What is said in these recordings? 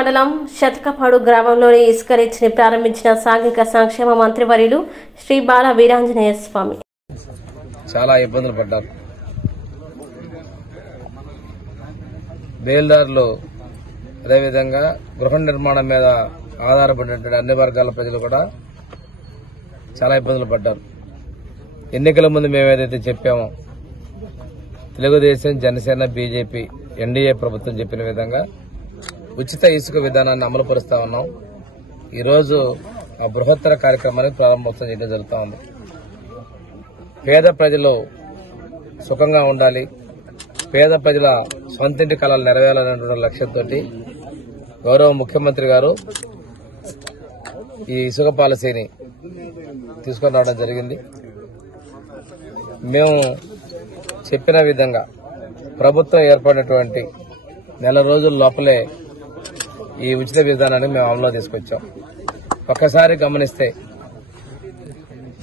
మండలం శతకపాడు గ్రామంలోని ఇసుక రీచ్ని ప్రారంభించిన సాంఘిక సంక్షేమ మంత్రివర్యులు శ్రీ బాల వీరాంజనేయ స్వామి. చాలా ఇబ్బందులు పడ్డారు. బేల్దారులు అదేవిధంగా గృహ నిర్మాణం మీద ఆధారపడినటువంటి అన్ని వర్గాల ప్రజలు కూడా చాలా ఇబ్బందులు పడ్డారు. ఎన్నికల ముందు మేము ఏదైతే చెప్పామో తెలుగుదేశం, జనసేన, బీజేపీ, ఎన్డీఏ ప్రభుత్వం చెప్పిన విధంగా ఉచిత ఇసుక విధానాన్ని అమలు పరుస్తా ఉన్నాం. ఈరోజు ఆ బృహత్తర కార్యక్రమాన్ని ప్రారంభోత్సవం చేయడం జరుగుతూ ఉంది. పేద ప్రజలు సుఖంగా ఉండాలి, పేద ప్రజల సొంతింటి కళలు నెరవేరాలనే లక్ష్యంతో గౌరవ ముఖ్యమంత్రి గారు ఈ ఇసుక పాలసీని తీసుకొని రావడం జరిగింది. మేము చెప్పిన విధంగా ప్రభుత్వం ఏర్పడినటువంటి నెల రోజుల లోపలే ఈ ఉచిత విధానాన్ని మేము అమలులో తీసుకొచ్చాం. ఒక్కసారి గమనిస్తే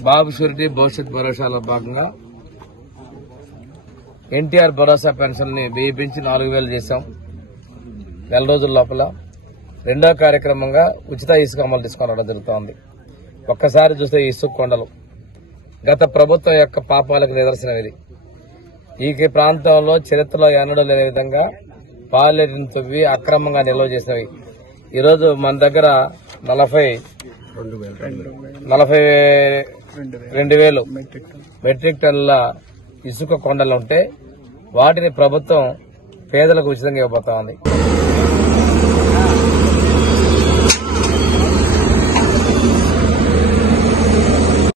బాబు షూరిటీ భవిష్యత్ భరోసాలో భాగంగా ఎన్టీఆర్ భరోసా పెన్షన్ ని 1000 పెంచి 4000 చేశాం నెల రోజుల లోపల. రెండో కార్యక్రమంగా ఉచిత ఇసుక అమలు తీసుకొని రావడం జరుగుతోంది. ఒక్కసారి చూస్తే ఇసుక కొండలు గత ప్రభుత్వం యొక్క పాపాలకు నిదర్శనం ఇది. ఈ ప్రాంతంలో చరిత్రలో ఎన్నడూ లేని విధంగా పాలేరుని తవ్వి అక్రమంగా నిల్వ చేసినవి. ఈరోజు మన దగ్గర 42,000 మెట్రిక్ టన్నుల ఇసుక కొండలు ఉంటే వాటిని ప్రభుత్వం పేదలకు ఉచితంగా ఇవ్వబోతా ఉంది.